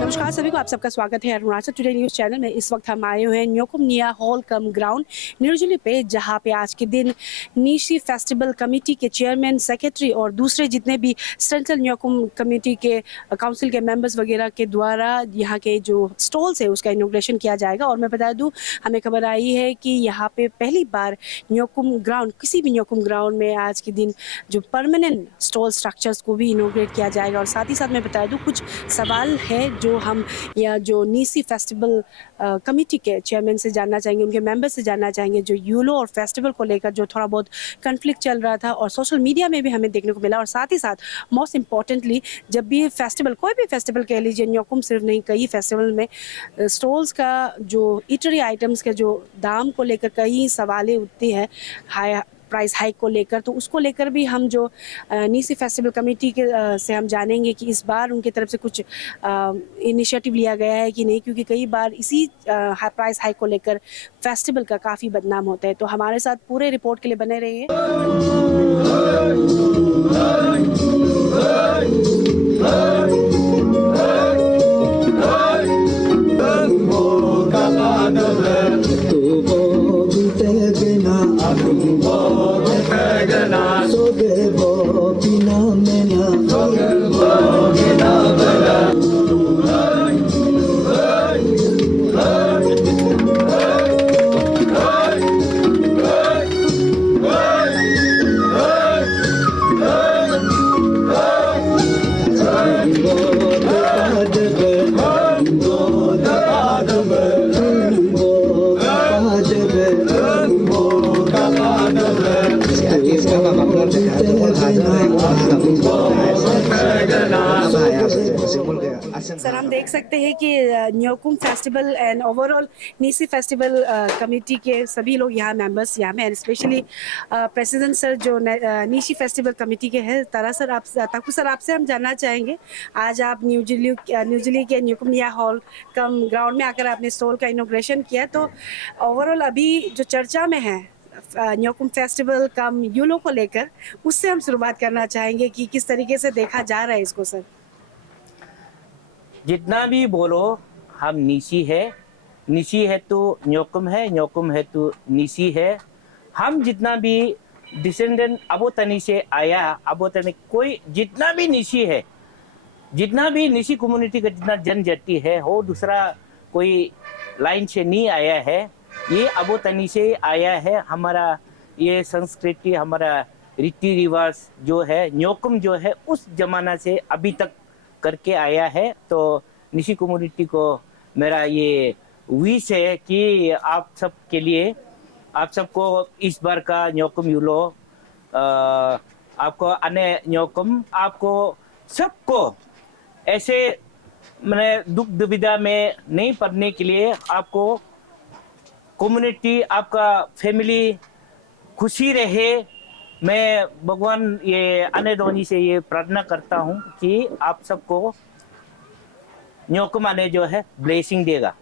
नमस्कार सभी को, आप सबका स्वागत है अरुणाचल टुडे न्यूज़ चैनल में। इस वक्त हम आए हुए हैं न्योकुम निया हॉल कम ग्राउंड न्यूजुली पे, जहां पे आज के दिन नीशी फेस्टिवल कमेटी के चेयरमैन, सेक्रेटरी और दूसरे जितने भी सेंट्रल न्योकुम कमेटी के काउंसिल के मेंबर्स वगैरह के द्वारा यहाँ के जो स्टॉल्स है उसका इनॉग्रेशन किया जाएगा। और मैं बता दूँ, हमें खबर आई है कि यहाँ पे पहली बार न्योकुम ग्राउंड, किसी भी न्योकुम ग्राउंड में आज के दिन जो परमानेंट स्टॉल स्ट्रक्चर्स को भी इनॉग्रेट किया जाएगा। और साथ ही साथ मैं बता दूँ, कुछ सवाल है जो हम या जो नीसी फेस्टिवल कमेटी के चेयरमैन से जानना चाहेंगे, उनके मेंबर से जानना चाहेंगे, जो यूलो और फेस्टिवल को लेकर जो थोड़ा बहुत कन्फ्लिक्ट चल रहा था और सोशल मीडिया में भी हमें देखने को मिला। और साथ ही साथ मोस्ट इम्पॉर्टेंटली, जब भी फेस्टिवल, कोई भी फेस्टिवल कह लीजिए, न्योकुम सिर्फ नहीं, कई फेस्टिवल में स्टॉल्स का जो ईटरी आइटम्स के जो दाम को लेकर कई सवालें उठती है, हाई प्राइस हाइक को लेकर, तो उसको लेकर भी हम जो नीसी फेस्टिवल कमेटी के से हम जानेंगे कि इस बार उनकी तरफ से कुछ इनिशिएटिव लिया गया है कि नहीं, क्योंकि कई बार इसी प्राइस हाइक को लेकर फेस्टिवल का काफ़ी बदनाम होता है। तो हमारे साथ पूरे रिपोर्ट के लिए बने रहिए। सर, हम देख सकते हैं कि Nyokum festival and overall नीसी festival committee के सभी लोग यहाँ मेंबर्स यहाँ में, एंड स्पेशली प्रेसिडेंट सर जो नीशी फेस्टिवल कमेटी के हैं, ताकू सर, आपसे हम जानना चाहेंगे, आज आप न्यूजुली के न्योकुम निया हॉल कम ग्राउंड में आकर आपने स्टॉल का इनॉग्रेशन किया। तो ओवरऑल अभी जो चर्चा में है न्योकुम फेस्टिवल कम यूलो को लेकर, उससे हम शुरुआत करना चाहेंगे कि किस तरीके से देखा जा रहा है इसको। सर, जितना भी बोलो, हम नीसी है तो न्योकुम है, न्योकुम है तो नीसी है। हम जितना भी डिसेंडेंट अबो तनी से आया, अबो तनी कोई जितना भी नीसी है, जितना भी नीसी कम्युनिटी का जितना जनजाति है, वो दूसरा कोई लाइन से नहीं आया है, ये अबो तनी से आया है। हमारा ये संस्कृति, हमारा रीति रिवाज जो है, न्योकुम जो है, उस जमाना से अभी तक करके आया है। तो निशी कम्युनिटी को मेरा ये विश है कि आप सब के लिए, आप सबको इस बार का न्योकुम यूलो, आपको अने न्योकुम, आपको सबको ऐसे मैंने दुख दुविधा में नहीं पड़ने के लिए, आपको कम्युनिटी, आपका फैमिली खुशी रहे। मैं भगवान ये आने दोनी से ये प्रार्थना करता हूँ कि आप सबको न्योकुम आने जो है ब्लेसिंग देगा।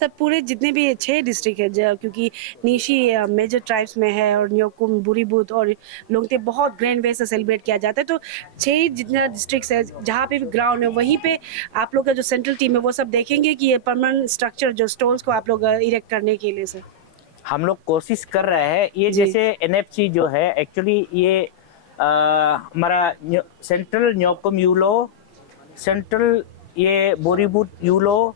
सर, पूरे जितने भी 6 डिस्ट्रिक्ट है, क्योंकि नीशी मेजर ट्राइब्स में है और न्योकुम, बुरीबुत और लोंगते बहुत ग्रैंड वे से सेलिब्रेट किया जाता है, तो 6 जितना डिस्ट्रिक्ट है जहाँ पे भी ग्राउंड है, वहीं पे आप लोग का जो सेंट्रल टीम है वो सब देखेंगे कि ये परमानेंट स्ट्रक्चर जो स्टॉल्स को आप लोग इरेक्ट करने के लिए। सर, हम लोग कोशिश कर रहे हैं। ये जैसे एनएफसी जो है, एक्चुअली ये हमारा सेंट्रल न्योकुम यूलो, सेंट्रल ये बोरीबुत यूलो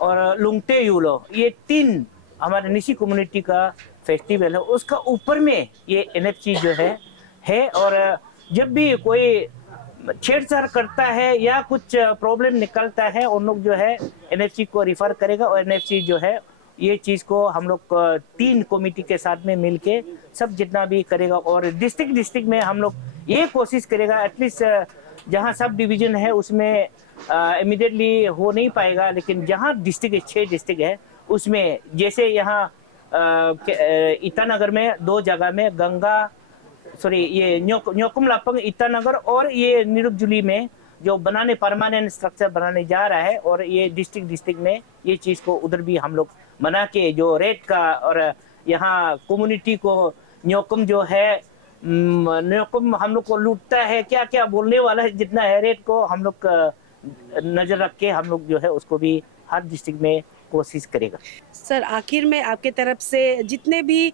और लुंगते यूलो, ये 3 हमारे निशी कम्युनिटी का फेस्टिवल है। उसका ऊपर में ये एनएफसी जो है। और जब भी कोई छेड़छाड़ करता है या कुछ प्रॉब्लम निकलता है, उन लोग जो है एनएफसी को रिफर करेगा, और एनएफसी जो है ये चीज़ को हम लोग 3 कमेटी के साथ में मिलके सब जितना भी करेगा। और डिस्ट्रिक्ट में हम लोग ये कोशिश करेगा, एटलीस्ट जहाँ सब डिवीजन है उसमें इमीडिएटली हो नहीं पाएगा, लेकिन जहाँ डिस्ट्रिक्ट 6 डिस्ट्रिक्ट है उसमें, जैसे यहाँ ईटानगर में 2 जगह में ये न्योकुम लापंग ईटानगर और ये निरुकजुली में जो बनाने परमानेंट स्ट्रक्चर बनाने जा रहा है, और ये डिस्ट्रिक्ट में ये चीज़ को उधर भी हम लोग बना के जो रेट का, और यहाँ कम्युनिटी को न्योकुम जो है न्योकुम हम लोग को लूटता है, क्या क्या बोलने वाला है, जितना है रेट को हम लोग नज़र रख के हम लोग जो है उसको भी हर डिस्ट्रिक्ट में कोशिश करेगा। सर आखिर में आपके तरफ से जितने भी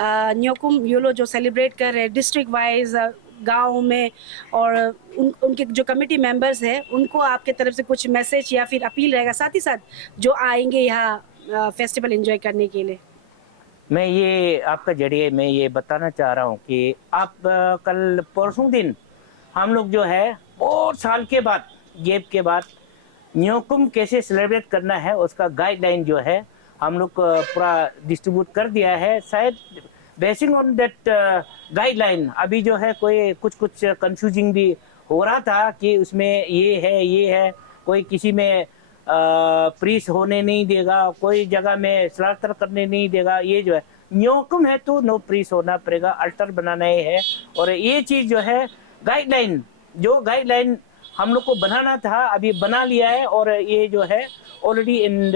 न्योकुम यूलो जो सेलिब्रेट कर रहे हैं डिस्ट्रिक्ट वाइज गांव में, और उनके जो कमेटी मेंबर्स हैं उनको आपके तरफ से कुछ मैसेज या फिर अपील रहेगा, साथ ही साथ जो आएंगे यहाँ फेस्टिवल एंजॉय करने के लिए? मैं ये आपका जरिए मैं ये बताना चाह रहा हूँ कि आप कल परसों दिन हम लोग जो है बहुत साल के बाद गैप के बाद न्योकुम कैसे सेलिब्रेट करना है उसका गाइडलाइन जो है हम लोग पूरा डिस्ट्रीब्यूट कर दिया है। शायद बेसिंग ऑन दैट गाइडलाइन अभी जो है कोई कुछ कंफ्यूजिंग भी हो रहा था कि उसमें ये है, कोई किसी में प्रीस होने नहीं देगा, कोई जगह में स्लाटर करने नहीं देगा। ये जो है न्योकुम है तो नो प्रीस होना पड़ेगा, अल्टर बनाना ही है। और ये चीज़ जो है गाइडलाइन हम लोग को बनाना था, अभी बना लिया है, और ये जो है ऑलरेडी इन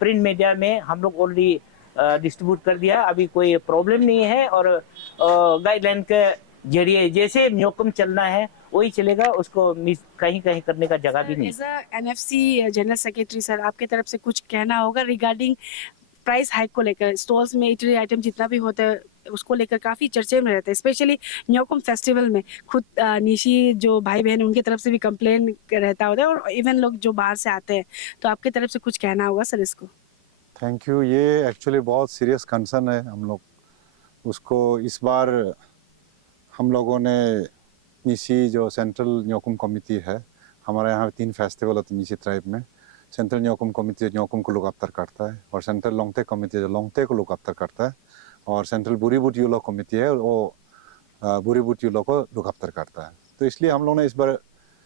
प्रिंट मीडिया में हम लोग ऑलरेडी डिस्ट्रीब्यूट कर दिया। अभी कोई प्रॉब्लम नहीं है, और गाइडलाइन के जरिए जैसे न्योकुम चलना है वही चलेगा, उसको मिस कहीं करने का जगह भी नहीं। As a NFC general secretary sir, आपके तरफ से कुछ कहना होगा रिगार्डिंग प्राइस हाइक को लेकर? स्टॉल्स में इटरी आइटम जितना भी होता है उसको लेकर काफ़ी चर्चे में रहता है, स्पेशली न्योकुम फेस्टिवल में। खुद निशी जो भाई बहन उनके तरफ से भी कंप्लेन रहता होता है, और इवन लोग जो बाहर से आते हैं, तो आपके तरफ से कुछ कहना होगा सर इसको? Thank you. ये एक्चुअली बहुत सीरियस कंसर्न है हम लोग उसको। इस बार हम लोगों ने निशी जो सेंट्रल न्योकुम कमिटी है, हमारे यहाँ 3 फेस्टिवल होते हैं निशी ट्राइब में। सेंट्रल न्योकुम कमिटी न्योकुम को लुक आफ्टर करता है, और सेंट्रल लोंगते कमिटी जो लोंगते को लुक आफ्टर करता है, और सेंट्रल बुरीबुट यूलो कमिटी है वो बुरीबुट यूलो को लुक आफ्टर करता है। तो इसलिए हम लोगों ने इस बार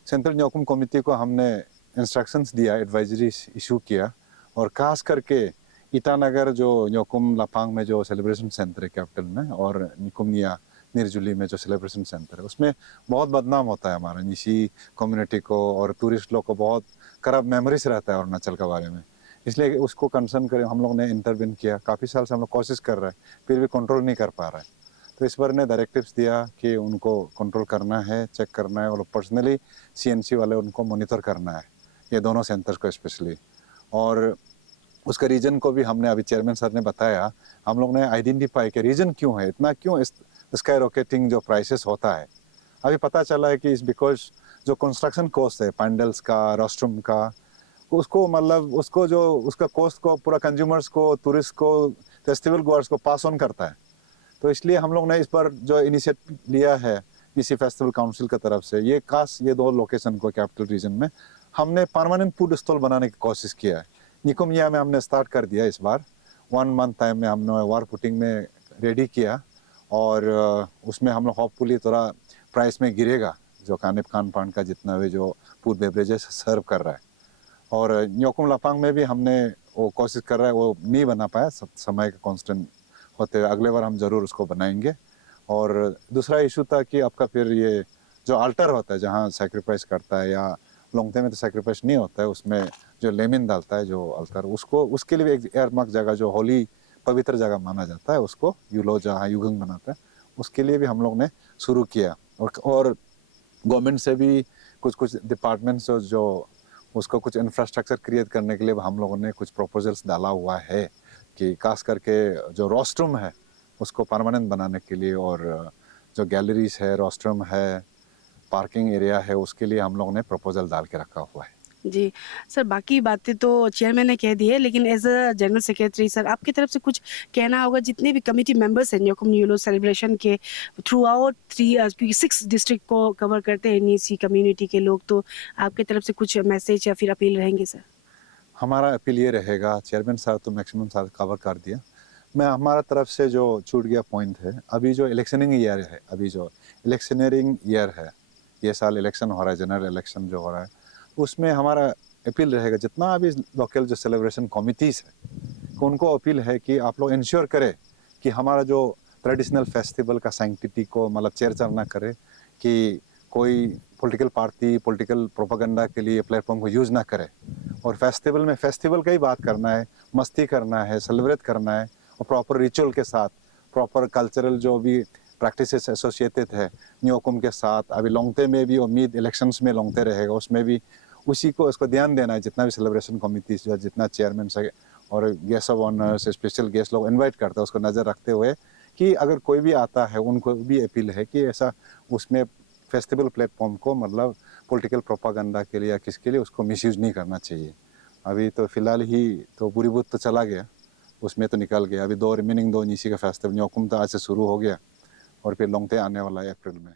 सेंट्रल न्योकुम कमिटी को हमने इंस्ट्रक्शंस दिया, एडवाइजरी इशू किया, और खास करके ईटानगर जो न्योकुम लापांग में जो सेलिब्रेशन सेंटर है कैपिटल में, और निकुमनिया निर्जुली में जो सेलिब्रेशन सेंटर है, उसमें बहुत बदनाम होता है हमारा निशी कम्युनिटी को, और टूरिस्ट लोग को बहुत खराब मेमोरीज रहता है अरुणाचल के बारे में। इसलिए उसको कंसर्न कर हम लोग ने इंटरवेन किया। काफ़ी साल से हम लोग कोशिश कर रहे हैं, फिर भी कंट्रोल नहीं कर पा रहे हैं। तो इस बार ने डायरेक्टिव्स दिया कि उनको कंट्रोल करना है, चेक करना है, और पर्सनली सीएनसी वाले उनको मॉनिटर करना है, ये दोनों सेंटर्स को स्पेशली। और उसका रीजन को भी हमने अभी चेयरमैन सर ने बताया, हम लोग ने आइडेंटिफाई किया रीजन क्यों है, इतना क्यों स्काई रॉकेटिंग जो प्राइसेस होता है। अभी पता चला है कि इस बिकॉज जो कंस्ट्रक्शन कॉस्ट है पैंडल्स का, रेस्टरूम का, उसको मतलब उसको जो उसका कॉस्ट को पूरा कंज्यूमर्स को, टूरिस्ट को, फेस्टिवल गोअर्स को पास ऑन करता है। तो इसलिए हम लोग ने इस पर जो इनिशिएटिव लिया है इसी फेस्टिवल काउंसिल की तरफ से, ये 2 लोकेशन को कैपिटल रीजन में हमने परमानेंट फूड स्टॉल बनाने की कोशिश किया है। निकुमनिया में हमने स्टार्ट कर दिया इस बार, 1 मंथ टाइम में हमने वार पुटिंग में रेडी किया, और उसमें हम लोग होपफुली थोड़ा प्राइस में गिरेगा जो खान पान का जितना भी जो फूड बेवरेजेस सर्व कर रहा है। और न्योकुम लापांग में भी हमने वो कोशिश कर रहा है, वो नहीं बना पाया समय का कॉन्स्टेंट होते हुए, अगले बार हम ज़रूर उसको बनाएंगे। और दूसरा इशू था कि आपका फिर ये जो अल्टर होता है जहाँ सेक्रीफाइस करता है, या लोंगते में तो सेक्रीफाइस नहीं होता है, उसमें जो लेमिन डालता है जो अल्टर, उसको उसके लिए एक एयरमार्क जगह जो होली पवित्र जगह माना जाता है, उसको यूलो जहाँ युगंग बनाता है, उसके लिए भी हम लोग ने शुरू किया। और गवर्नमेंट से भी कुछ डिपार्टमेंट्स जो उसको कुछ इंफ्रास्ट्रक्चर क्रिएट करने के लिए हम लोगों ने कुछ प्रपोजल्स डाला हुआ है कि खास करके जो रोस्ट्रूम है उसको परमानेंट बनाने के लिए, और जो गैलरीज है, रोस्ट्रूम है, पार्किंग एरिया है, उसके लिए हम लोगों ने प्रपोजल डाल के रखा हुआ है। जी सर, बाकी बातें तो चेयरमैन ने कह दी है, लेकिन as a general secretary sir आपकी तरफ से कुछ कहना होगा जितने भी कमेटी मेंबर्स हैं न्योकुम यूलो सेलिब्रेशन के थ्रू आउट 6 डिस्ट्रिक्ट को कवर करते हैं निशी कम्युनिटी के लोग, तो आपकी तरफ से कुछ मैसेज या फिर अपील रहेंगे सर? हमारा अपील ये रहेगा, चेयरमैन साहब तो मैक्सिमम साहब कवर कर दिया, मैं हमारा तरफ से जो छूट गया पॉइंट है, अभी जो इलेक्शनिंग ईयर है, अभी जो इलेक्शनरिंग ईयर है, ये साल इलेक्शन हो रहा है, जनरल इलेक्शन जो हो रहा है, उसमें हमारा अपील रहेगा जितना अभी लोकल जो सेलिब्रेशन कमिटीज़ है उनको अपील है कि आप लोग इंश्योर करें कि हमारा जो ट्रेडिशनल फेस्टिवल का सैंक्टिटी को मतलब चेरचर ना करे, कि कोई पॉलिटिकल पार्टी पॉलिटिकल प्रोपागेंडा के लिए प्लेटफॉर्म को यूज़ ना करे और फेस्टिवल में फेस्टिवल का ही बात करना है, मस्ती करना है, सेलिब्रेट करना है और प्रॉपर रिचुअल के साथ, प्रॉपर कल्चरल जो भी प्रैक्टिसेस एसोसिएटेड है न्योकुम के साथ। अभी लोंगते में भी उम्मीद इलेक्शंस में लोंगते रहेगा, उसमें भी उसी को उसको ध्यान देना है। जितना भी सेलिब्रेशन कमिटीज जो जितना चेयरमैन से और गेस्ट ऑफ ऑनर से स्पेशल गेस्ट लोग इनवाइट करते हैं, उसको नज़र रखते हुए कि अगर कोई भी आता है उनको भी अपील है कि ऐसा उसमें फेस्टिवल प्लेटफॉर्म को मतलब पॉलिटिकल प्रोपागेंडा के लिए या किसके लिए उसको मिसयूज नहीं करना चाहिए। अभी तो फिलहाल ही तो बुरीबुत तो चला गया, उसमें तो निकल गया। अभी दो रिमेनिंग 2 नीसी का फेस्टिवल न्योकुम तो आज से शुरू हो गया और फिर लोंगते आने वाला है अप्रैल में।